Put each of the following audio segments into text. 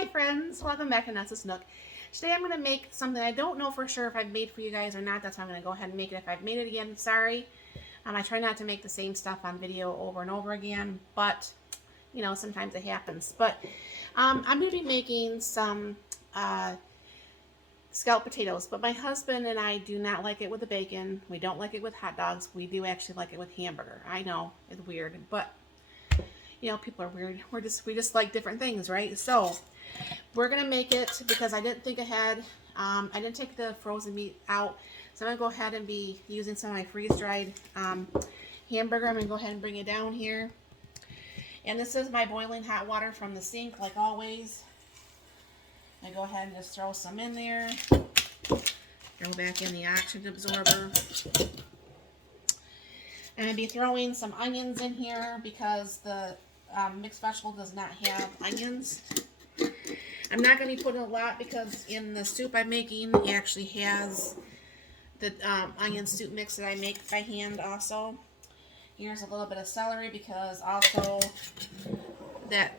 Hi friends, welcome back to Nessa's Nook. Today I'm going to make something I don't know for sure if I've made for you guys or not. That's why I'm going to go ahead and make it. If I've made it again, sorry. I try not to make the same stuff on video over and over again, but you know, sometimes it happens. But I'm going to be making some scalloped potatoes, but my husband and I do not like it with the bacon. We don't like it with hot dogs. We do actually like it with hamburger. I know, it's weird, but you know, people are weird. We just like different things, right? So we're gonna make it because I didn't think ahead. I didn't take the frozen meat out, so I'm gonna go ahead and be using some of my freeze-dried hamburger. I'm gonna go ahead and bring it down here, and this is my boiling hot water from the sink, like always. I go ahead and just throw some in there. Throw back in the oxygen absorber. I'm gonna be throwing some onions in here because the mixed vegetable does not have onions. I'm not going to be putting a lot because in the soup I'm making, it actually has the onion soup mix that I make by hand also. Here's a little bit of celery because also that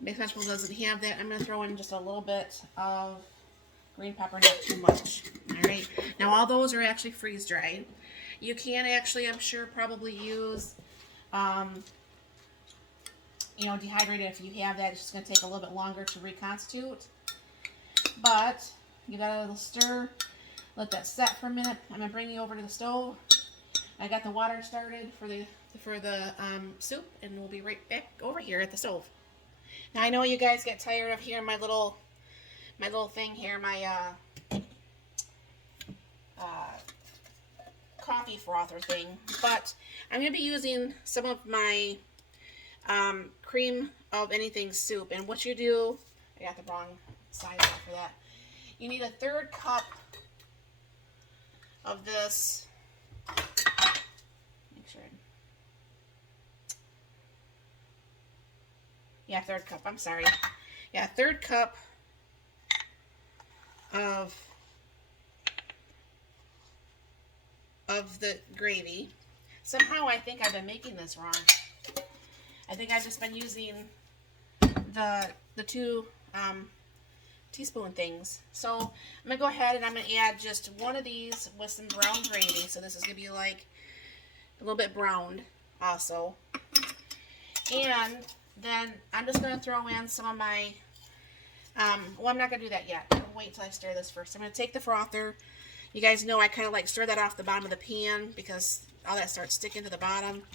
mixed vegetable doesn't have that. I'm going to throw in just a little bit of green pepper, not too much. Alright, now all those are actually freeze-dried. You can actually, I'm sure, probably use you know, dehydrated if you have that. It's just going to take a little bit longer to reconstitute. But you got a little stir. Let that set for a minute. I'm going to bring you over to the stove. I got the water started for the soup, and we'll be right back over here at the stove. Now I know you guys get tired of hearing my little thing here, my coffee frother thing, but I'm going to be using some of my cream of anything soup. And what you do, I got the wrong size out for that. You need a 1/3 cup of this. Make sure. Yeah, 1/3 cup. I'm sorry. Yeah, 1/3 cup of the gravy. Somehow I think I've been making this wrong. I think I've just been using the two teaspoon things. So I'm going to go ahead and I'm going to add just one of these with some brown gravy. So this is going to be like a little bit browned also. And then I'm just going to throw in some of my, well, I'm not going to do that yet. I'm going to wait till I stir this first. I'm going to take the frother. You guys know I kind of like stir that off the bottom of the pan because all that starts sticking to the bottom.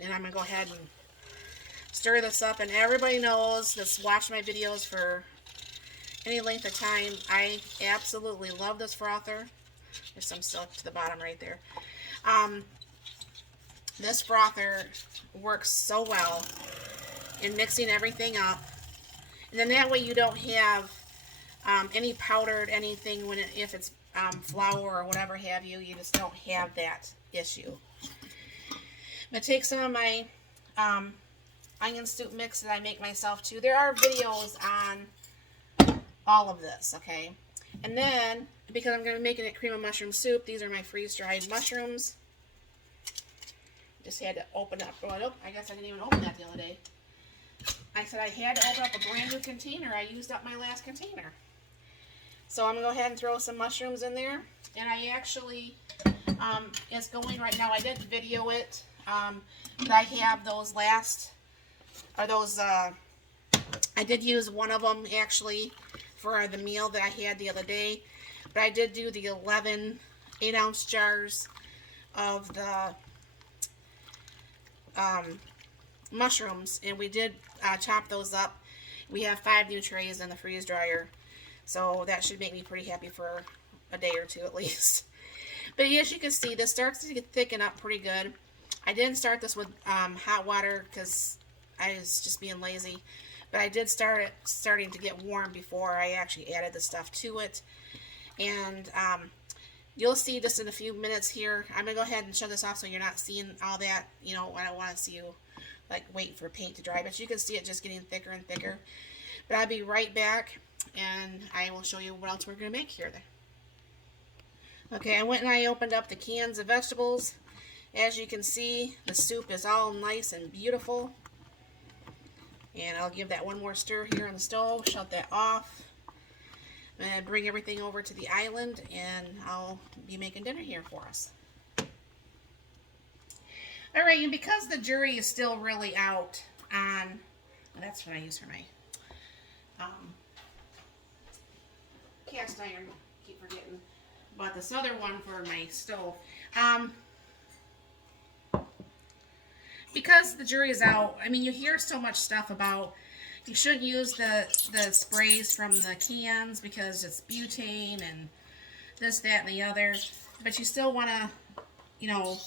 And I'm going to go ahead and stir this up. And everybody knows that's watched my videos for any length of time, I absolutely love this frother. There's some stuff to the bottom right there. This frother works so well in mixing everything up. And then that way you don't have any powdered anything when if it's flour or whatever have you. You just don't have that issue. I'm going to take some of my onion soup mix that I make myself too. There are videos on all of this, okay? And then, because I'm going to be making it cream of mushroom soup, these are my freeze-dried mushrooms. Just had to open up. Oh, I guess I didn't even open that the other day. I said I had to open up a brand new container. I used up my last container. So I'm going to go ahead and throw some mushrooms in there. And I actually, it's going right now. I didn't video it. But I have those I did use one of them actually for the meal that I had the other day. But I did do the 11 8-ounce jars of the mushrooms, and we did chop those up. We have 5 new trays in the freeze dryer, so that should make me pretty happy for a day or two at least. But as you can see, this starts to thicken up pretty good. I didn't start this with hot water because I was just being lazy, but I did start it starting to get warm before I actually added the stuff to it. And you'll see just in a few minutes here. I'm going to go ahead and shut this off so you're not seeing all that. You know, I don't want to see you like wait for paint to dry, but you can see it just getting thicker and thicker. But I'll be right back and I will show you what else we're going to make here. Okay, I went and I opened up the cans of vegetables. As you can see, the soup is all nice and beautiful. And I'll give that one more stir here on the stove, shut that off, and bring everything over to the island, and I'll be making dinner here for us. Alright, and because the jury is still really out on, that's what I use for my cast iron, keep forgetting, but this other one for my stove. Because the jury is out, I mean, you hear so much stuff about you shouldn't use the sprays from the cans because it's butane and this, that, and the other. But you still want to, you know,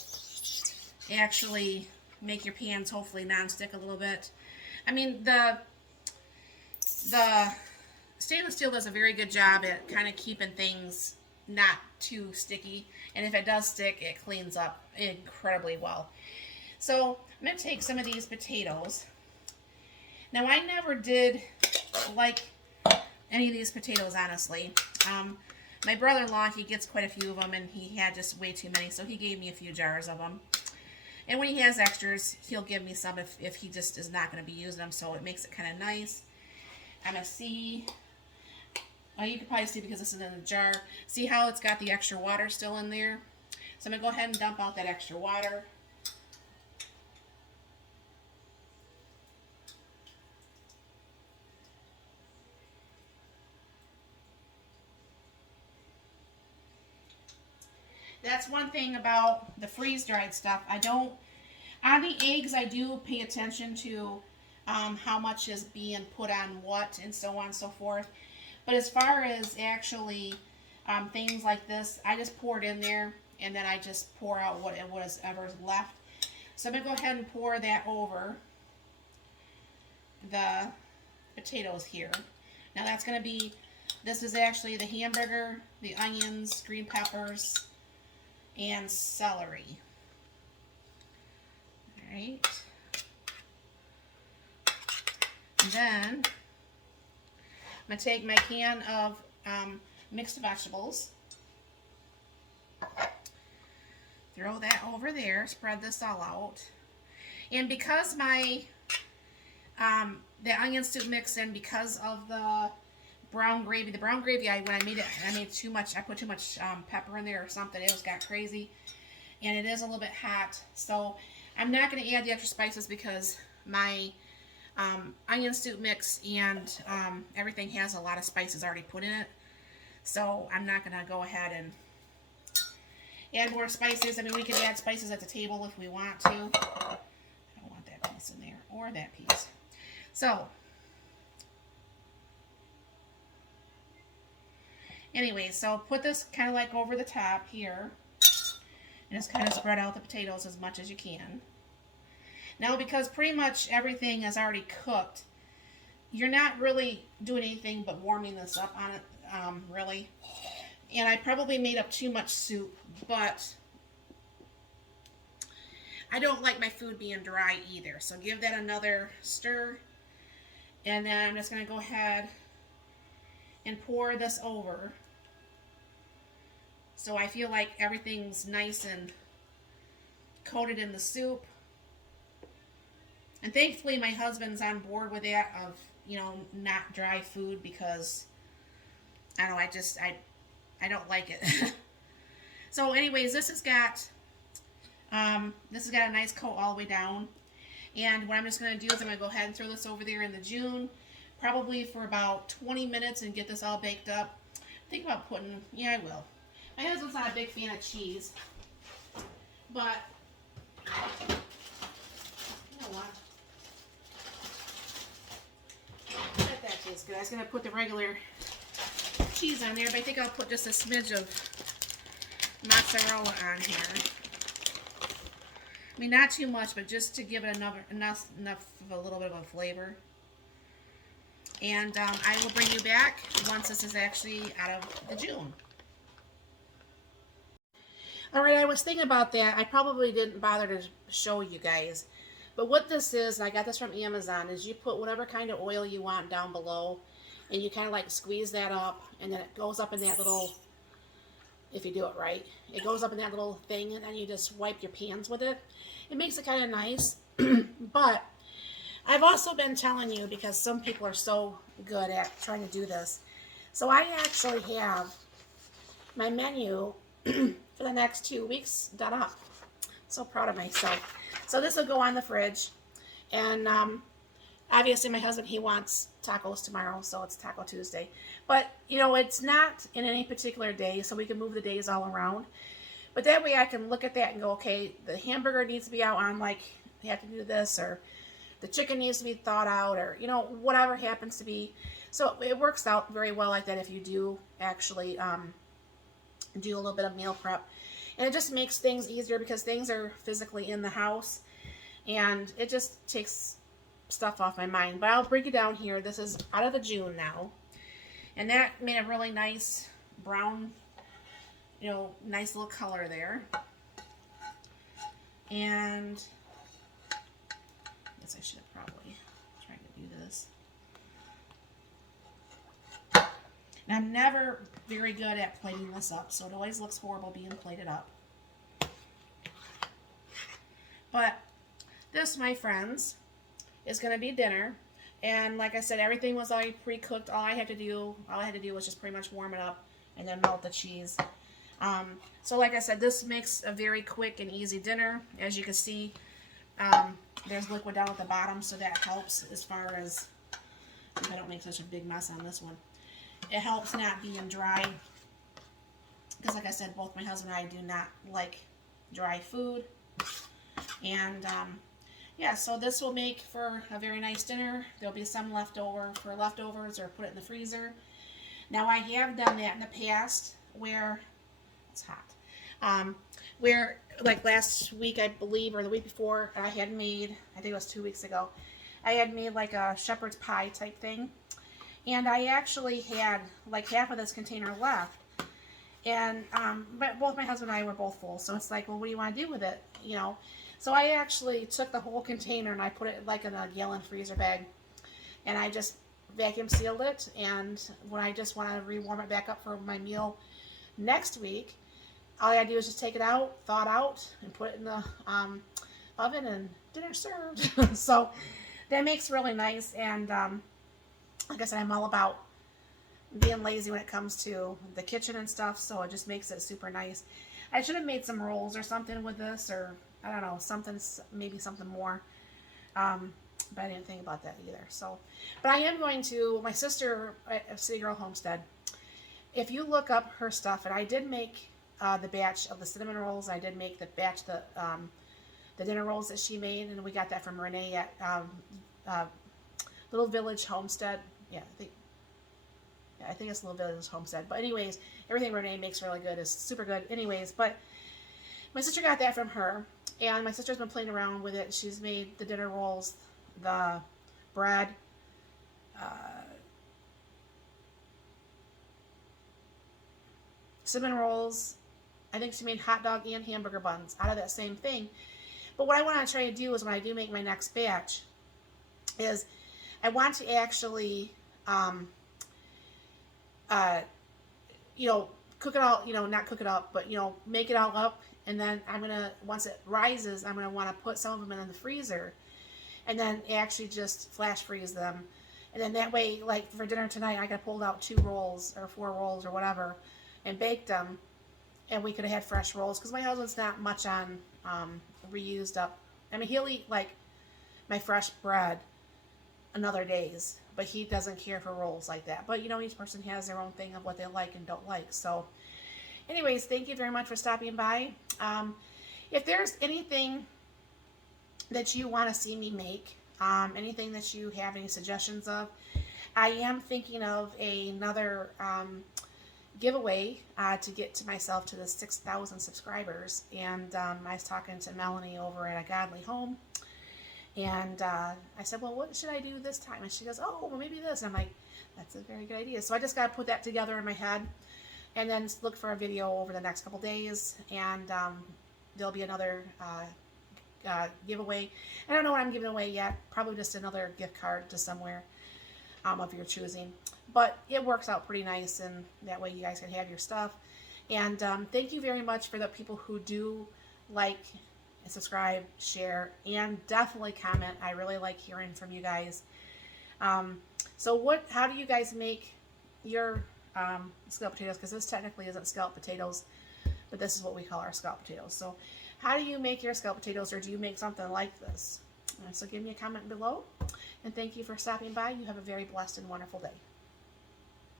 actually make your pans hopefully non-stick a little bit. I mean, the stainless steel does a very good job at kind of keeping things not too sticky. And if it does stick, it cleans up incredibly well. So I'm going to take some of these potatoes. Now, I never did like any of these potatoes, honestly. My brother-in-law, he gets quite a few of them, and he had just way too many, so he gave me a few jars of them. And when he has extras, he'll give me some if he just is not going to be using them, so it makes it kind of nice. I'm going to see, well, you can probably see because this is in a jar. See how it's got the extra water still in there? So I'm going to go ahead and dump out that extra water. That's one thing about the freeze-dried stuff. I don't, on the eggs, I do pay attention to how much is being put on what and so on and so forth. But as far as actually things like this, I just pour it in there and then I just pour out whatever's left. So I'm going to go ahead and pour that over the potatoes here. Now that's going to be, this is actually the hamburger, the onions, green peppers, and celery. Alright. Then I'm going to take my can of mixed vegetables. Throw that over there. Spread this all out. And because my the onion soup mix in, because of the brown gravy, when I made it, I put too much pepper in there or something. It was got crazy, and it is a little bit hot. So I'm not going to add the extra spices because my onion soup mix and everything has a lot of spices already put in it. So I'm not going to go ahead and add more spices. I mean, we can add spices at the table if we want to. I don't want that piece in there or that piece. So anyway, so put this kind of like over the top here, and just kind of spread out the potatoes as much as you can. Now, because pretty much everything is already cooked, you're not really doing anything but warming this up on it, really. And I probably made up too much soup, but I don't like my food being dry either. So give that another stir, and then I'm just going to go ahead and pour this over. So I feel like everything's nice and coated in the soup. And thankfully my husband's on board with that of, you know, not dry food, because I don't know, I don't like it. So anyways, this has got a nice coat all the way down. And what I'm just going to do is I'm going to go ahead and throw this over there in the June, probably for about 20 minutes, and get this all baked up. Think about putting, yeah, I will. My husband's not a big fan of cheese, but you know what? I bet that tastes good. I was going to put the regular cheese on there, but I think I'll put just a smidge of mozzarella on here. I mean, not too much, but just to give it enough of a little bit of a flavor. And I will bring you back once this is actually out of the June. Alright, I was thinking about that. I probably didn't bother to show you guys. But what this is, and I got this from Amazon, is you put whatever kind of oil you want down below, and you kind of like squeeze that up, and then it goes up in that little if you do it right. It goes up in that little thing, and then you just wipe your pans with it. It makes it kind of nice. But I've also been telling you, because some people are so good at trying to do this. So I actually have my menu for the next 2 weeks done up. So proud of myself. So this will go on the fridge. And obviously my husband, he wants tacos tomorrow, so it's Taco Tuesday. But, you know, it's not in any particular day, so we can move the days all around. But that way I can look at that and go, okay, the hamburger needs to be out on, like, you have to do this, or the chicken needs to be thawed out, or, you know, whatever happens to be. So it works out very well like that if you do actually do a little bit of meal prep. And it just makes things easier because things are physically in the house, and it just takes stuff off my mind. But I'll break it down here. This is out of the June now, and that made a really nice brown, you know, nice little color there. And I guess I should have probably tried to do this. And I'm never very good at plating this up, so it always looks horrible being plated up. But this, my friends, is going to be dinner. And like I said, everything was already pre-cooked. All I had to do was just pretty much warm it up and then melt the cheese. So like I said, this makes a very quick and easy dinner. As you can see, there's liquid down at the bottom, so that helps as far as, if I don't make such a big mess on this one. It helps not being dry, because like I said, both my husband and I do not like dry food. And yeah, so this will make for a very nice dinner. There'll be some leftover for leftovers, or put it in the freezer. Now I have done that in the past where it's hot. Where like last week, I believe, or the week before, I had made, I think it was 2 weeks ago, I had made like a shepherd's pie type thing. And I actually had like half of this container left. And but both my husband and I were both full. So it's like, well, what do you want to do with it? You know. So I actually took the whole container and I put it like in a gallon freezer bag. And I just vacuum sealed it. And when I just want to rewarm it back up for my meal next week, all I gotta do is just take it out, thaw it out, and put it in the oven, and dinner served. So that makes really nice. And like I said, I'm all about being lazy when it comes to the kitchen and stuff, so it just makes it super nice. I should have made some rolls or something with this, or I don't know, something, maybe something more, but I didn't think about that either. So, but I am going to, my sister at City Girl Homestead, if you look up her stuff, and I did make the batch of the cinnamon rolls, I did make the batch, the dinner rolls that she made, and we got that from Renee at Little Village Homestead. Yeah, I think it's Little Village Homestead. But anyways, everything Renee makes really good, is super good. Anyways, but my sister got that from her, and my sister's been playing around with it. She's made the dinner rolls, the bread, cinnamon rolls. I think she made hot dog and hamburger buns out of that same thing. But what I want to try to do is, when I do make my next batch, is I want to actually you know, cook it all, you know, not cook it up, but, you know, make it all up. And then I'm going to, once it rises, I'm going to want to put some of them in the freezer, and then actually just flash freeze them. And then that way, like for dinner tonight, I could have pulled out 2 rolls or 4 rolls or whatever and baked them. And we could have had fresh rolls, because my husband's not much on reused up. I mean, he'll eat like my fresh bread another days, but he doesn't care for rolls like that. But you know, each person has their own thing of what they like and don't like. So anyways, thank you very much for stopping by. If there's anything that you want to see me make, anything that you have any suggestions of, I am thinking of another giveaway to get to myself to the 6,000 subscribers. And I was talking to Melanie over at A Godly Home, and I said, well, what should I do this time? And she goes, oh, well, maybe this. And I'm like, that's a very good idea. So I just got to put that together in my head, and then look for a video over the next couple days, and there'll be another giveaway. I don't know what I'm giving away yet. Probably just another gift card to somewhere of your choosing. But it works out pretty nice, and that way you guys can have your stuff. And thank you very much for the people who do like and subscribe, share, and definitely comment. I really like hearing from you guys. So how do you guys make your scalloped potatoes? Because this technically isn't scalloped potatoes, but this is what we call our scalloped potatoes. So how do you make your scalloped potatoes, or do you make something like this? So give me a comment below. And thank you for stopping by. You have a very blessed and wonderful day.